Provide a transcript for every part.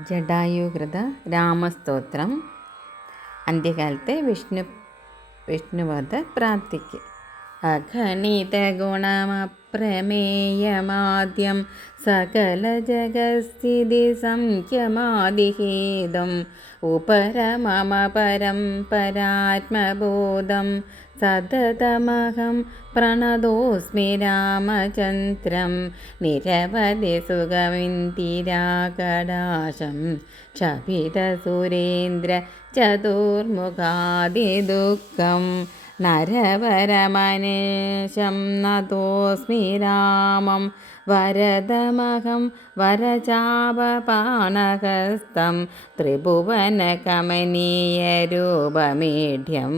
ജഡായുകൃത രാമസ്തോത്രം. അന്ത്യകാലത്തെ വിഷ്ണു വിഷ്ണുവധ പ്രാപ്തിക്ക്. അഗണിത ഗുണമപ്രമേയമാദ്യം സകല ജഗസ്ഥിതി സംഖ്യമാദിഹേതും ഉപരമമ പരംപരാത്മബോധം സതതമഹം പ്രണതോസ്മി രാമചന്ദ്രം നിരവധി സുഖമിന്ദിരാകടാശം ക്ഷപിതസുരേന്ദ്ര ചതുർമുഖാദിദുഃഖം നരവരമനേശം നതോസ്മി രാമം വരദമഹം വരചാപപാണഹസ്തം ത്രിഭുവനകമനീയരൂപമീഢ്യം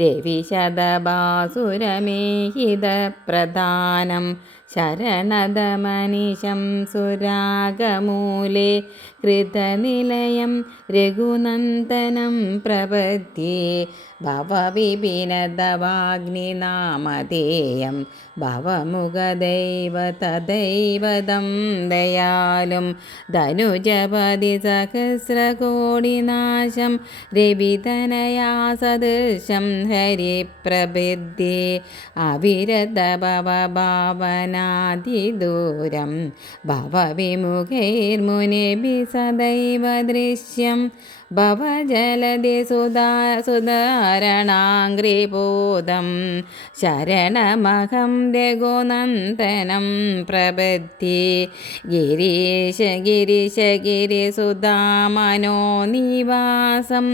രവിശതഭാസുരമേഹിതപ്രധാനം ശരണദമനിശം സുരാഗമൂലേ കൃതനിലയം രഘുനന്ദനം പ്രപദ്യേ ഭവവിപിനദവാഗ്നിനാമധേയം ഭവമുഖദൈവ തദൈവതം ദയാലും ധനുജപതി സഹസ്രകോടിനാശം രവിതനയാ സദൃശം ഹരിപ്രബുദ്ധേ അവിരത ഭവഭാവനാതിദൂരം ഭവവിമുഖൈർമുനിഭി സദൈവ ദൃശ്യം ഭവജലതി സുധാ സുധാരണാംഗ്രിബോധം ശരണമഹം രഘുനന്ദനം പ്രബദ്ധി. ഗിരീശ ഗിരിശ ഗിരിസുധാമനോനിവാസം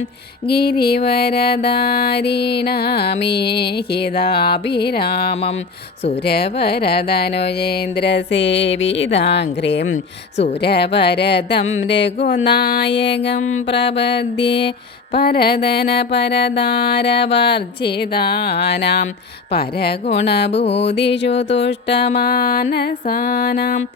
ഗിരിവരദാരിണമേഹിതാഭിരാമം സുരവരതനുജേന്ദ്രസേവിതാംഘ്രിം സുരവരദം രഘുനായകം പ്രപദ്യേ പരതന പരദാരവർജിതാനാം പരഗുണഭൂതിഷു തുഷ്ടമാനസാനാം.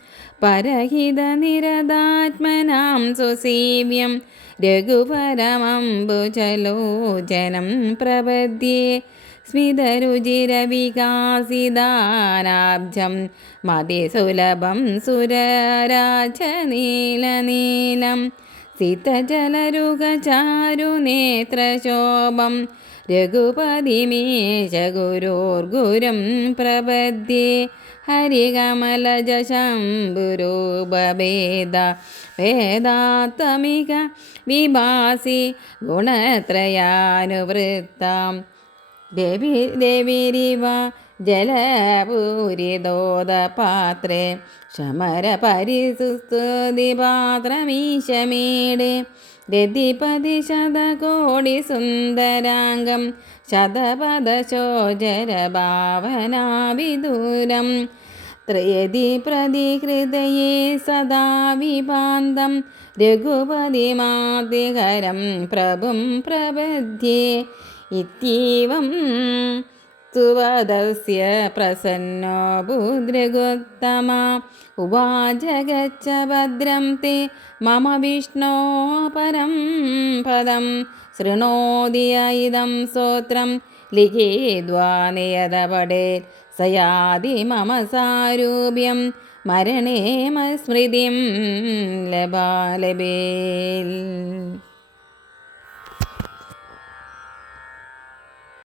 പരഹിതനിരതാത്മനാം സുസേവ്യം. രഘുപരമംബുജലോചനം പ്രപദ്യേ. സ്മിതരുചിരവികാസിദാനാബ്ജം മതിസുലഭം സുരരാജനീലനീലം. സിതജലരുഗചാരുനേത്രശോഭം രഘുപതിമേശ ഗുരോർഗുരം പ്രപദ്യേ ഹരികമലജശംഭുരൂപഭേദ വേദാത്തമിക വിഭാസി ഗുണത്രയാനുവൃത്താം ദേവി ദേവിരിവ ജലപൂരിദോദപാത്രേ ശമരപരിസുസ്തുതിപാത്രമീശമീടെ രതിപതി ശതകോടി സുന്ദരാംഗം ശതപദശോചരഭാവനാവിദൂരം. ത്രയതി പ്രതിഹൃദയേ സദാ വിപാന്തം രഘുപതിമാതിഹരം പ്രഭും പ്രബദ്ധ്യേ ഇത്യവം സുവദസ്യ പ്രസന്നോ ഭൂദ്രഗോത്തമ. ഉവാചഗച്ച ഭദ്രം തേ മമ വിഷ്ണോ പരം പദം. ശൃണോദിയ ഇതം സ്തോത്രം ലിഖേദ്വാനിയതപടേ സയാതി മമ സാരൂപ്യം മരണേമ സ്മൃതിം ലബാലബേൽ